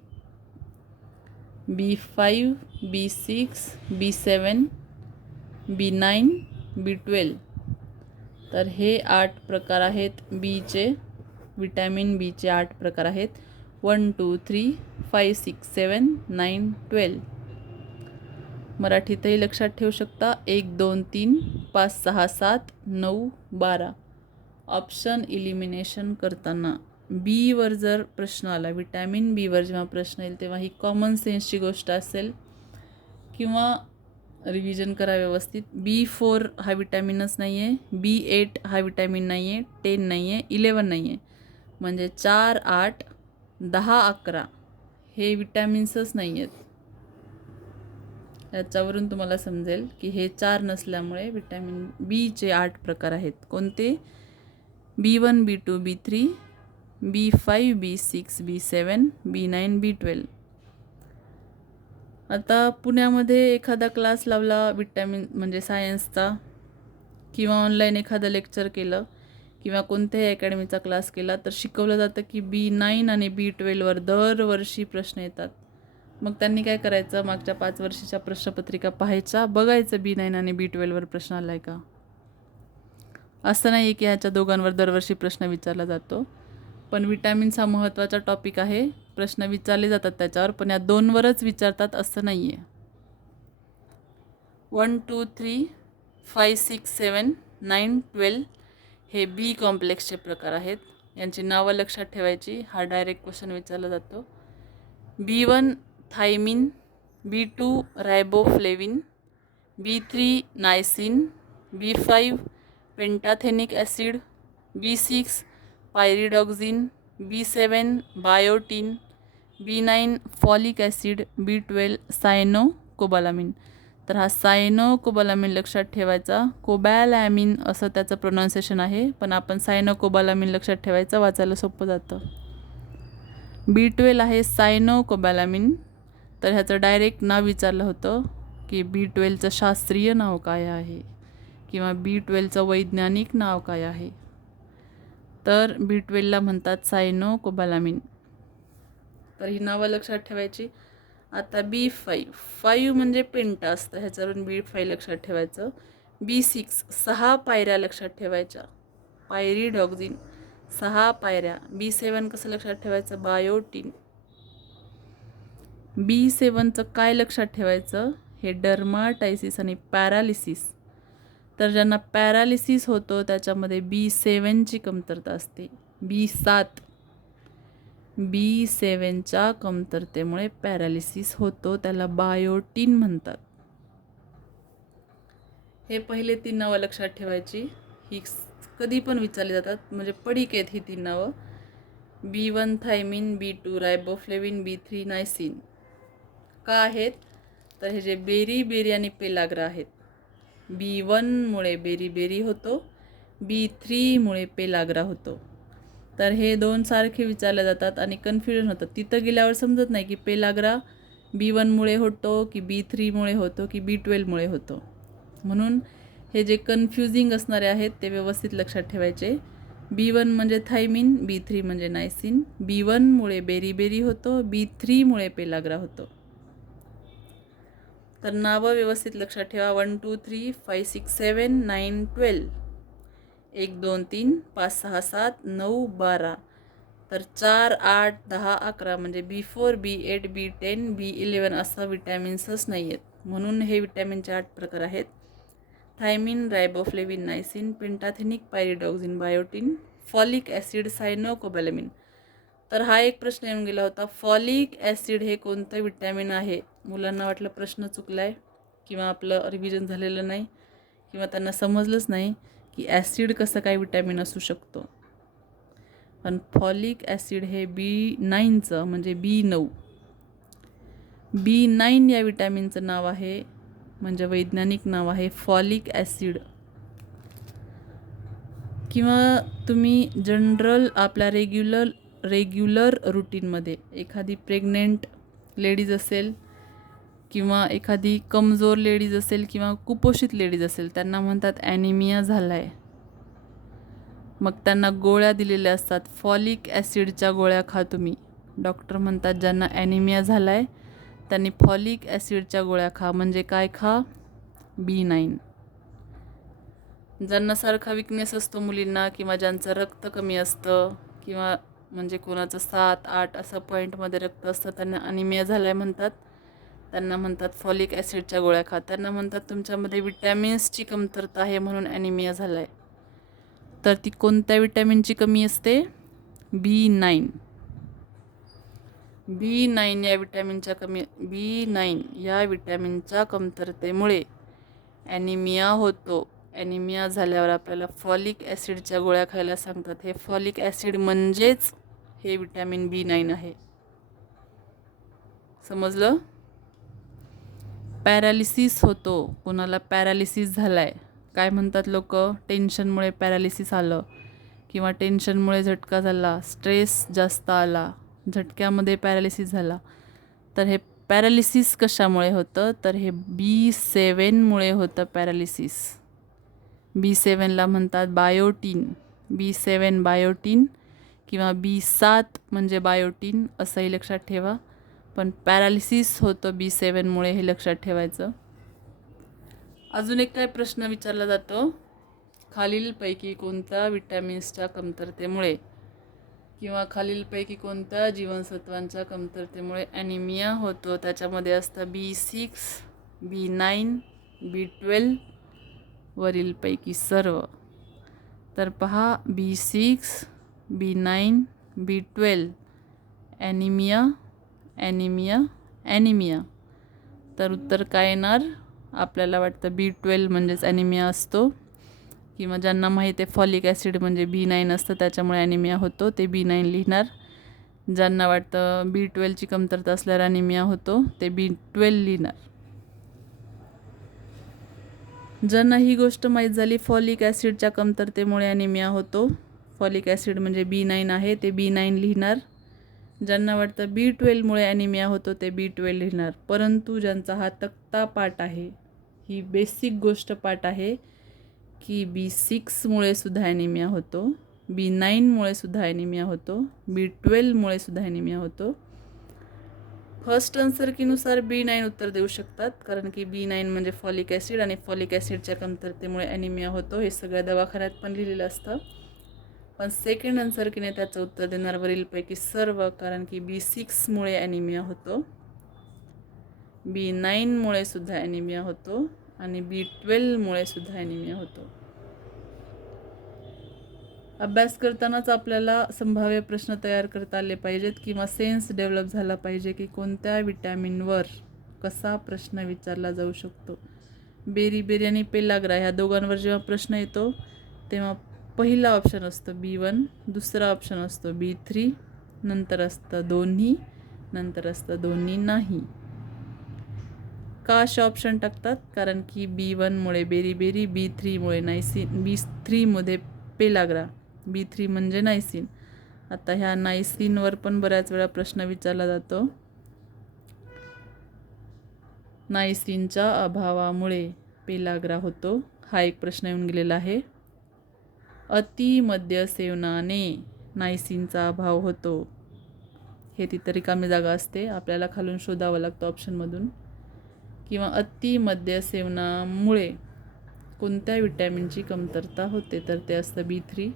B5, B6, B7, B9, B12. तर हे 8 प्रकार आहेत बीचे, विटॅमिन बीचे 8 प्रकार आहेत. 1, 2, 3, 5, 6, 7, 9, 12. मराठीतही लक्षात ठेवू शकता. 1, 2, 3, 5, 6, 7, 9, 12. ऑप्शन इलिमिनेशन करताना बीवर जर प्रश्न आला, विटॅमिन बीवर जेव्हा प्रश्न येईल तेव्हा ही कॉमन सेन्सची गोष्ट असेल, किंवा रिव्हिजन करा व्यवस्थित. B4 हा विटॅमिनच नाही आहे, B8 हा विटॅमिन नाही आहे, 10 नाही आहे, 11 नाही आहे, म्हणजे 4, 8, 10, 11 हे विटॅमिन्सच नाही आहेत. याच्यावरून तुम्हाला समजेल की हे 4 नसल्यामुळे विटॅमिन बीचे 8 प्रकार आहेत. कोणते? B1, B2, B3, B5, B6, B7, B9, B12. आता पुण्यामध्ये एखादा क्लास लावला विटॅमिन म्हणजे सायन्सचा, किंवा ऑनलाईन एखादं लेक्चर केलं, किंवा कोणत्याही अकॅडमीचा क्लास केला, तर शिकवलं जातं की B9 आणि B12वर दरवर्षी प्रश्न येतात. मग त्यांनी काय करायचं, मागच्या 5 वर्षाच्या प्रश्नपत्रिका पाहायच्या, बघायचं B9 आणि B12वर प्रश्न आला आहे का. असं नाही की ह्याच्या दोघांवर दरवर्षी प्रश्न विचारला जातो. पण विटॅमिन्स हा महत्त्वाचा टॉपिक आहे, प्रश्न विचारले जातात त्याच्यावर, पण या 2वरच विचारतात असं नाही आहे. 1, 2, 3, 5, 6, 7, 9, 12 हे बी कॉम्प्लेक्सचे प्रकार आहेत. यांची नावं लक्षात ठेवायची, हा डायरेक्ट क्वेश्चन विचारला जातो. B1 thiamine, B2 riboflavin, B3 niacin, B5 pantothenic acid, B6 pyridoxine, B7 biotin, B9 folic acid, B12 cyanocobalamin. तर हा सायनोकोबालामिन लक्षात ठेवायचा. कोबॅलॅमिन असं त्याचं प्रोनाऊन्सिएशन आहे, पण आपण सायनोकोबालामिन लक्षात ठेवायचं, वाचायला सोपं जातं. B12 आहे सायनोकोबॅलामिन. तर ह्याचं डायरेक्ट नाव विचारलं होतं की B12चं शास्त्रीय नाव काय आहे, किंवा B12चं वैज्ञानिक नाव काय आहे. तर B12ला म्हणतात सायनोकोबालामिन. तर ही नावं लक्षात ठेवायची. आता B5 म्हणजे पेंटा असतं, ह्याच्यावरून B5 लक्षात ठेवायचं. B6 6 पायऱ्या लक्षात ठेवायच्या, पायरिडॉक्झिन 6 पायऱ्या. B7 कसं लक्षात ठेवायचं, बायोटीन. B7चं काय लक्षात ठेवायचं, हे डर्माटायसिस आणि पॅरालिसिस. तर ज्यांना पॅरालिसिस होतो त्याच्यामध्ये B7ची कमतरता असते. B7च्या कमतरतेमुळे पॅरालिसिस होतो, त्याला बायोटीन म्हणतात. हे पहिले 3 नावं लक्षात ठेवायची, ही कधी पण विचारली जातात, म्हणजे पडीक आहेत ही 3 नावं. B1 thiamine, B2 riboflavin, B3 niacin. का आहेत, तर हे जे बेरी आणि पेलाग्रा आहेत, B1मुळे बेरी होतो, B3मुळे पेलाग्रा होतो. तर हे 2 सारखे विचारले जातात आणि कन्फ्युजन होतं. तिथं गेल्यावर समजत नाही की पेलाग्रा B1मुळे होतो की B3मुळे होतो की B12मुळे होतो. म्हणून हे जे कन्फ्युजिंग असणारे आहेत ते व्यवस्थित लक्षात ठेवायचे. B1 म्हणजे थायमिन, B3 म्हणजे नायसिन. B1मुळे बेरी होतो, B3मुळे पेलाग्रा होतो. तर नावं व्यवस्थित लक्षात ठेवा. 1, 2, 3, 5, 6, 7, 9, 12. 1, 2, 3, 5, 6, 7, 9, 12. तर 4, 8, 10, 11 म्हणजे B4, B8, B10, B11 असं विटॅमिन्सच नाही आहेत. म्हणून हे विटॅमिनचे 8 प्रकार आहेत. Thiamine, riboflavin, niacin, pantothenic pyridoxine, biotin, folic acid, cyanocobalamin. तर हा एक प्रश्न येऊन गेला होता, फॉलिक ॲसिड हे कोणतं विटॅमिन आहे. मुलांना वाटलं प्रश्न चुकला आहे, किंवा आपलं रिव्हिजन झालेलं नाही, किंवा त्यांना समजलंच नाही की ॲसिड कसं काय विटॅमिन असू शकतो. पण फॉलिक ॲसिड हे B9चं म्हणजे B9 या विटॅमिनचं नाव आहे, म्हणजे वैज्ञानिक नाव आहे फॉलिक ॲसिड. किंवा तुम्ही जनरल आपल्या रेग्युलर रुटीनमध्ये एखादी प्रेग्नेंट लेडीज असेल, किंवा एखादी कमजोर लेडीज असेल, किंवा कुपोषित लेडीज असेल, त्यांना म्हणतात ॲनिमिया झाला आहे. मग त्यांना गोळ्या दिलेल्या असतात, फॉलिक ॲसिडच्या गोळ्या खा तुम्ही. डॉक्टर म्हणतात ज्यांना ॲनिमिया झाला आहे त्यांनी फॉलिक ॲसिडच्या गोळ्या खा. म्हणजे काय खा, B9. ज्यांना सारखा विकनेस असतो मुलींना, किंवा ज्यांचं रक्त कमी असतं, किंवा म्हणजे कोणाचं 7, 8 असं पॉईंटमध्ये रक्त असतं, त्यांना ॲनिमिया झाला आहे म्हणतात. त्यांना म्हणतात फॉलिक ॲसिडच्या गोळ्या खा. त्यांना म्हणतात तुमच्यामध्ये विटॅमिन्सची कमतरता आहे म्हणून ॲनिमिया झाला आहे. तर ती कोणत्या विटॅमिनची कमी असते, B9. B9 या विटॅमिनच्या कमतरतेमुळे ॲनिमिया होतो. ॲनिमिया झाल्यावर आपल्याला फॉलिक ॲसिडच्या गोळ्या खायला सांगतात. हे फॉलिक ॲसिड म्हणजेच हे विटॅमिन B9 आहे. समजलं. पॅरालिसिस होतो, कोणाला पॅरालिसिस झाला आहे, काय म्हणतात लोक, टेन्शनमुळे पॅरालिसिस आलं किंवा टेन्शनमुळे झटका झाला, स्ट्रेस जास्त आला, झटक्यामध्ये पॅरालिसिस झाला. तर हे पॅरालिसिस कशामुळे होतं, तर हे B7मुळे होतं पॅरालिसिस. B7ला म्हणतात बायोटीन, B7 बायोटीन किंवा B7 म्हणजे बायोटीन असंही लक्षात ठेवा. पण पॅरालिसिस होतं B7मुळे, हे लक्षात ठेवायचं. अजून एक काय प्रश्न विचारला जातो, खालीलपैकी कोणत्या विटॅमिन्सच्या कमतरतेमुळे किंवा खालीलपैकी कोणत्या जीवनसत्वांच्या कमतरतेमुळे ॲनिमिया होतो. त्याच्यामध्ये असतं B6, B9, B12 वरीलपैकी सर्व. तर पहा, B6, B9, B12 anaemia, anaemia, anaemia. तर उत्तर काय येणार, आपल्याला वाटतं B12 म्हणजेच ॲनिमिया असतो, किंवा ज्यांना माहीत आहे फॉलिक ॲसिड म्हणजे B9 असतं त्याच्यामुळे ॲनिमिया होतो, ते B9 लिहिणार. ज्यांना वाटतं B12ची कमतरता असल्यावर ॲनिमिया होतो, ते B12 लिहिणार. ज्यांना ही गोष्ट माहीत झाली फॉलिक ॲसिडच्या कमतरतेमुळे ॲनिमिया होतो, फॉलिक ॲसिड म्हणजे B9 आहे, ते B9 लिहिणार. ज्यांना वाटतं B12मुळे ॲनिमिया होतो, ते B12 लिहिणार. परंतु ज्यांचा हा तक्ता पाठ आहे, ही बेसिक गोष्ट पाठ आहे की B6मुळे सुद्धा ॲनिमिया होतो, B9मुळे सुद्धा ॲनिमिया होतो, B12मुळे सुद्धा ॲनिमिया होतो. फर्स्ट आन्सर कीनुसार B9 उत्तर देऊ शकतात, कारण की B9 म्हणजे फॉलिक ॲसिड आणि फॉलिक ॲसिडच्या कमतरतेमुळे ॲनिमिया होतो, हे सगळ्या दवाखान्यात पण लिहिलेलं असतं. पण सेकंड आन्सर कीने त्याचं उत्तर देणार वरीलपैकी सर्व, कारण की B6मुळे ॲनिमिया होतो, B9मुळे सुद्धा ॲनिमिया होतो आणि B12मुळे सुद्धा ॲनिमिया होतो. अभ्यास करतानाच आपल्याला संभाव्य प्रश्न तयार करता आले पाहिजेत किंवा सेन्स डेव्हलप झाला पाहिजे की कोणत्या विटॅमिनवर कसा प्रश्न विचारला जाऊ शकतो. बेरी आणि पेलाग्रा ह्या दोघांवर जेव्हा प्रश्न येतो तेव्हा पहिला ऑप्शन असतो B1, दुसरा ऑप्शन असतो B3, नंतर असतं दोन्ही, नंतर असतं दोन्ही नाही. का असे ऑप्शन टाकतात, कारण की B1मुळे बेरी, B3मुळे नायसिन, B3मध्ये पेलाग्रा, B3 म्हणजे नायसिन. आता ह्या नायसिनवर पण बऱ्याच वेळा प्रश्न विचारला जातो. नायसिनच्या अभावामुळे पेलाग्रा होतो, हा एक प्रश्न येऊन गेलेला आहे. अतिमद्य सेवनाने नायसिनचा अभाव होतो, हे तिथं रिकामी जागा असते, आपल्याला खालून शोधावं लागतं ऑप्शनमधून. किंवा अतिमद्य सेवनामुळे कोणत्या विटॅमिनची कमतरता होते, तर ते असतं B3.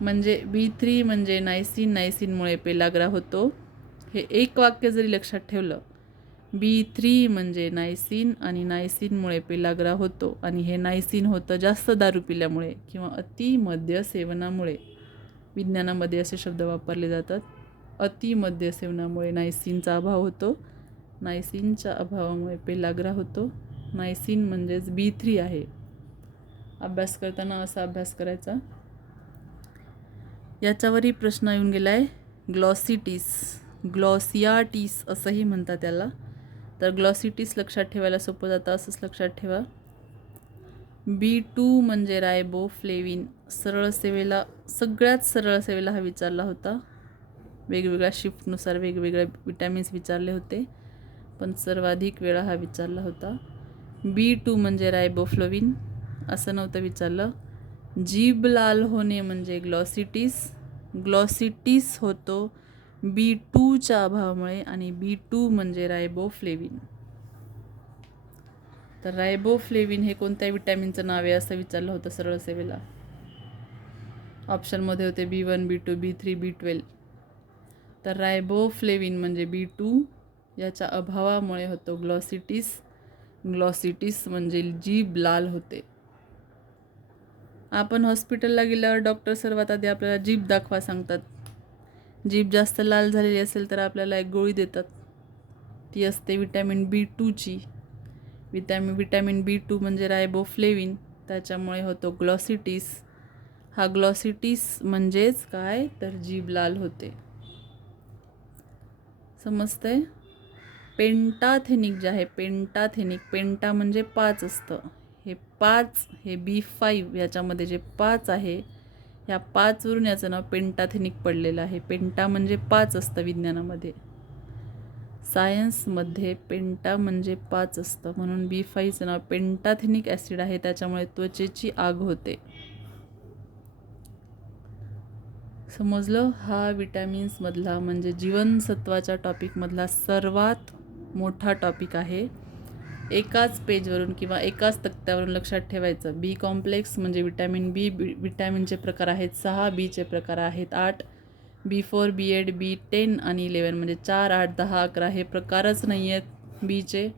म्हणजे B3 म्हणजे नायसिन, नायसिनमुळे पेलाग्रा होतो. हे एक वाक्य जरी लक्षात ठेवलं, B3 म्हणजे नायसिन आणि नायसिनमुळे पेलाग्रा होतो, आणि हे नायसिन होतं जास्त दारू पिल्यामुळे किंवा अतिमद्य सेवनामुळे. विज्ञानामध्ये असे शब्द वापरले जातात. अतिमद्य सेवनामुळे नायसिनचा अभाव होतो, नायसिनच्या अभावामुळे पेलाग्रा होतो. नायसिन म्हणजेच B3 आहे. अभ्यास करताना असा अभ्यास करायचा. याच्यावरही प्रश्न येऊन गेला आहे, ग्लॉसिटिस, ग्लॉसियाटिस असंही म्हणतात त्याला. तर ग्लॉसिटिस लक्षात ठेवायला सोपं जातं, असंच लक्षात ठेवा. B2 म्हणजे रायबोफ्लेविन. सरळ सेवेला, सगळ्यात सरळ सेवेला हा विचारला होता. वेगवेगळ्या शिफ्टनुसार वेगवेगळे विटॅमिन्स विचारले होते, पण सर्वाधिक वेळा हा विचारला होता. B2 म्हणजे रायबोफ्लेविन असं नव्हतं विचारलं. जीभ लाल होणे म्हणजे ग्लॉसिटिस. ग्लॉसिटिस होतो B2च्या अभावामुळे, आणि B2 म्हणजे रायबोफ्लेविन. तर रायबोफ्लेविन हे कोणत्या विटॅमिनचं नाव आहे असं विचारलं होतं सरळ सेवेला. ऑप्शनमध्ये होते B1, B2, B3, B12. तर रायबोफ्लेविन म्हणजे B2, याच्या अभावामुळे होतो ग्लॉसिटिस. ग्लॉसिटिस म्हणजे जीभ लाल होते. आपण हॉस्पिटलला गेल्यावर डॉक्टर सर्वात आधी आपल्याला जीभ दाखवा सांगतात. जीभ जास्त लाल झालेली असेल तर आपल्याला एक गोळी देतात, ती असते विटॅमिन B2ची. विटॅमिन B2 म्हणजे रायबोफ्लेविन, त्याच्यामुळे होतो ग्लॉसिटिस. हा ग्लॉसिटिस म्हणजेच काय, तर जीभ लाल होते. समजतंय. पेंटाथेनिक जे आहे पेंटाथेनिक, पेंटा म्हणजे 5 असतं, हे 5 हे B5 याच्यामध्ये जे 5 आहे ह्या 5 वरून याचं नाव पेंटाथेनिक पडलेलं आहे. पेंटा म्हणजे 5 असतं विज्ञानामध्ये, सायन्समध्ये पेंटा म्हणजे 5 असतं, म्हणून B5चं नाव पेंटाथेनिक ॲसिड आहे. त्याच्यामुळे त्वचेची आग होते. समजलं? हा विटॅमिन्समधला म्हणजे जीवनसत्वाच्या टॉपिकमधला सर्वात मोठा टॉपिक आहे. एकाच पेजवरून किंवा एकाच तक्त्यावरून लक्षात ठेवायचं. बी कॉम्प्लेक्स म्हणजे विटॅमिन बी, विटॅमिनचे प्रकार आहेत 6, बीचे प्रकार आहेत 8, B4, B8, B10 आणि 11 म्हणजे 4, 8, 10, 11 हे प्रकारच नाही आहेत. बीचे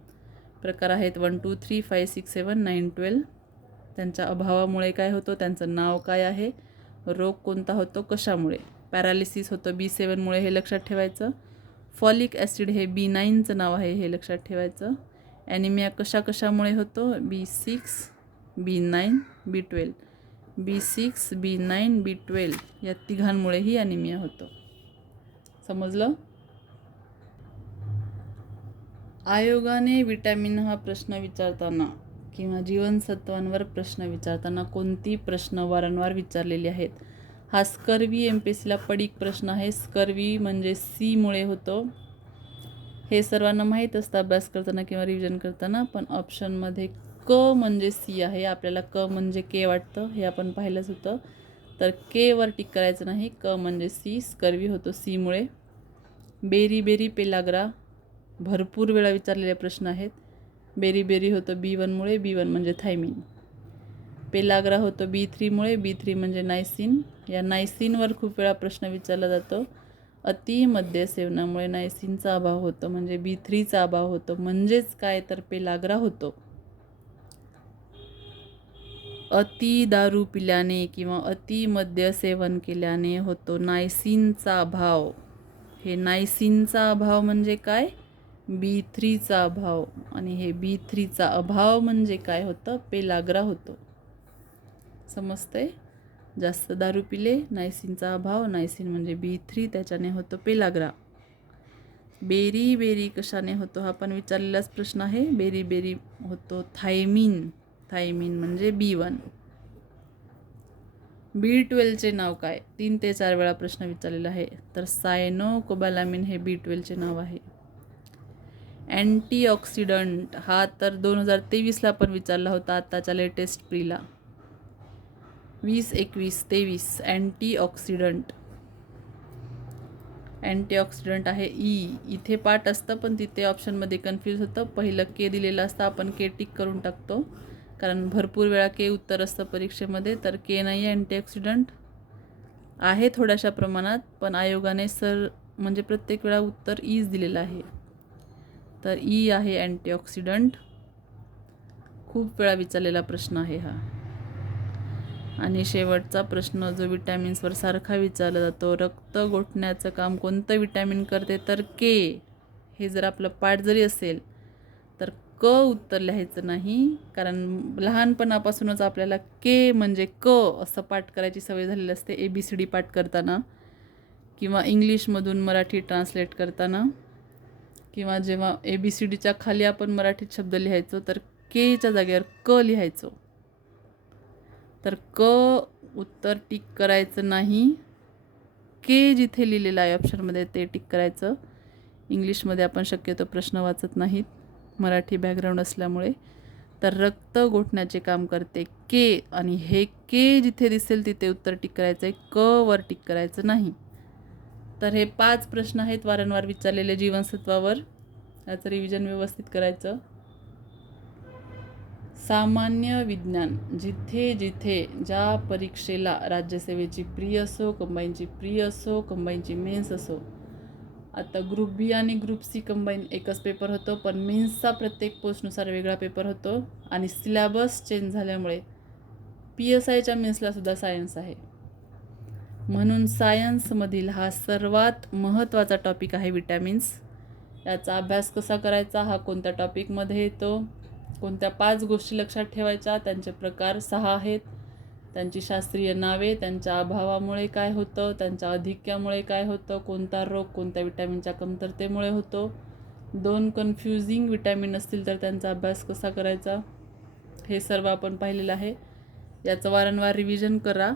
प्रकार आहेत 1, 2, 3, 5, 6, 7, 9, 12. त्यांच्या अभावामुळे काय होतं, त्यांचं नाव काय आहे, रोग कोणता होतो, कशामुळे. पॅरालिसिस होतं B7मुळे, हे लक्षात ठेवायचं. फॉलिक ॲसिड हे B9चं नाव आहे, हे लक्षात ठेवायचं. ॲनिमिया कशामुळे होतो, B6, B9, B12. B6, B9, B12 या तिघांमुळेही ॲनिमिया होतो. समजलं? आयोगाने विटॅमिन हा प्रश्न विचारताना किंवा जीवनसत्वांवर प्रश्न विचारताना कोणती प्रश्न वारंवार विचारलेली आहेत. हा स्कर्वी MPSCला पडीक प्रश्न आहे. स्कर्वी म्हणजे C मुळे होतो, हे सर्वांना माहीत असतं अभ्यास करताना किंवा रिव्हिजन करताना. पण ऑप्शनमध्ये क म्हणजे C आहे. आपल्याला क म्हणजे के वाटतं, हे आपण पाहिलंच होतं. तर के वर टिक करायचं नाही, क म्हणजे C, स्कर्वी होतो C मुळे. बेरी पेलाग्रा भरपूर वेळा विचारलेले प्रश्न आहेत. बेरी होतं B1मुळे, B1 म्हणजे थायमिन. पेलाग्रा होतं B3मुळे, B3 म्हणजे नायसिन. या नायसिनवर खूप वेळा प्रश्न विचारला जातो. अति मद्य सेवनामुळे नायसिनचा अभाव होतो, म्हणजे B3चा अभाव होतो, म्हणजेच काय तर पेलाग्रा होतो. अति दारू पिल्याने किंवा अति मद्य सेवन केल्याने होतो नायसिनचा अभाव. हे नायसिनचा अभाव म्हणजे काय, B3चा अभाव. आणि हे B3चा अभाव म्हणजे काय होतं, पेलाग्रा होतो. समजतंय? जास्त दारू पिले, नायसिनचा अभाव, नायसिन म्हणजे B3, त्याच्याने होतो पेलाग्रा. बेरी कशाने होतो, हा पण विचारलेलाच प्रश्न आहे. बेरी होतो थायमिन, थायमिन म्हणजे B1. B12चे नाव काय, 3 ते 4 वेळा प्रश्न विचारलेला आहे. तर सायनोकोबॅलामिन हे B12चे नाव आहे. अँटीऑक्सिडंट हा तर 2023ला पण विचारला होता, आत्ताच्या लेटेस्ट प्रीला 20, 21, 23. अँटीऑक्सिडंट आहे ई. इथे पाठ असतं पण तिथे ऑप्शनमध्ये कन्फ्यूज होतं. पहिलं के दिलेलं असतं, आपण के टिक करून टाकतो, कारण भरपूर वेळा के उत्तर असतं परीक्षेमध्ये. तर के नाही आहे, अँटीऑक्सिडंट आहे थोड्याशा प्रमाणात, पण आयोगाने म्हणजे प्रत्येक वेळा उत्तर ईच दिलेलं आहे. तर ई आहे अँटीऑक्सिडंट. खूप वेळा विचारलेला प्रश्न आहे हा. आणि शेवटचा प्रश्न जो विटॅमिन्सवर सारखा विचारला जातो, रक्त गोठण्याचं काम कोणतं विटॅमिन करते, तर के. हे जर आपलं पाठ जरी असेल तर क उत्तर लिहायचं नाही, कारण लहानपणापासूनच आपल्याला के म्हणजे क असं पाठ करायची सवय झालेली असते. ABCD पाठ करताना किंवा इंग्लिशमधून मराठी ट्रान्सलेट करताना, किंवा जेव्हा ABCDच्या खाली आपण मराठीत शब्द लिहायचो तर केच्या जागेवर क लिहायचो. तर क उत्तर टिक करायचं नाही, के जिथे लिहिलेलं आहे ऑप्शनमध्ये ते टिक करायचं. इंग्लिशमध्ये आपण शक्यतो प्रश्न वाचत नाहीत, मराठी बॅकग्राऊंड असल्यामुळे. तर रक्त गोठण्याचे काम करते के, आणि हे के जिथे दिसेल तिथे उत्तर टिक करायचं आहे, क वर टिक करायचं नाही. तर हे 5 प्रश्न आहेत वारंवार विचारलेले जीवनसत्वावर. याचं रिव्हिजन व्यवस्थित करायचं. सामान्य विज्ञान जिथे जिथे ज्या परीक्षेला राज्यसेवेची प्री असो, कंबाईनची प्री असो, कंबाईनची मेन्स असो. आता ग्रुप बी आणि ग्रुप सी कंबाईन एकच पेपर होतो, पण मेन्सचा प्रत्येक पोस्टनुसार वेगळा पेपर होतो. आणि सिलेबस चेंज झाल्यामुळे PSIच्या मेन्सलासुद्धा सायन्स आहे. म्हणून सायन्समधील हा सर्वात महत्त्वाचा टॉपिक आहे विटॅमिन्स. याचा अभ्यास कसा करायचा, हा कोणत्या टॉपिकमध्ये येतो, कोणत्या 5 गोष्टी लक्षात ठेवायच्या, त्यांचे प्रकार 6 आहेत, त्यांची शास्त्रीय नावे, त्यांच्या अभावामुळे काय होतं, त्यांच्या अधिक्यामुळे काय होतं, कोणता रोग कोणत्या विटॅमिनच्या कमतरतेमुळे होतो, 2 कन्फ्युजिंग विटॅमिन असतील तर त्यांचा अभ्यास कसा करायचा हे सर्व आपण पाहिलेलं आहे. याचं वारंवार रिव्हिजन करा.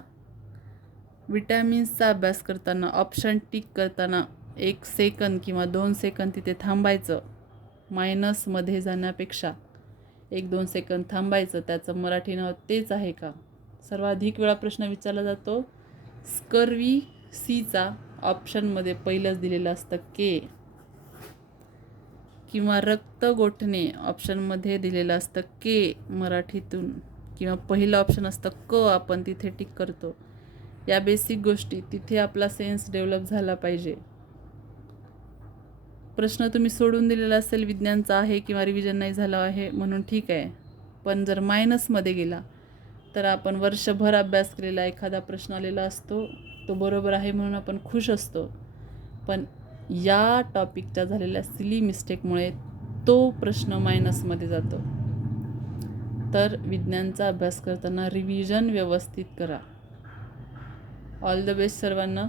विटॅमिन्सचा अभ्यास करताना ऑप्शन टिक करताना 1 सेकंद किंवा 2 सेकंद तिथे थांबायचं. मायनसमध्ये जाण्यापेक्षा 1-2 सेकंद थांबायचं. त्याचं मराठी नाव तेच आहे का? सर्वाधिक वेळा प्रश्न विचारला जातो. स्कर्वी सीचा ऑप्शनमध्ये पहिलंच दिलेलं असतं के, किंवा रक्त गोठणे ऑप्शनमध्ये दिलेलं असतं के मराठीतून, किंवा पहिलं ऑप्शन असतं क, आपण तिथे टिक करतो. या बेसिक गोष्टी तिथे आपला सेन्स डेव्हलप झाला पाहिजे. प्रश्न तुम्ही सोडून दिलेला असेल, विज्ञानचा आहे किंवा रिव्हिजन नाही झालं आहे म्हणून ठीक आहे. पण जर मायनसमध्ये गेला तर आपण वर्षभर अभ्यास केलेला एखादा प्रश्न आलेला असतो, तो बरोबर आहे म्हणून आपण खुश असतो, पण या टॉपिकच्या झालेल्या सिली मिस्टेकमुळे तो प्रश्न मायनसमध्ये जातो. तर विज्ञानचा अभ्यास करताना रिव्हिजन व्यवस्थित करा. ऑल द बेस्ट सर्वांना.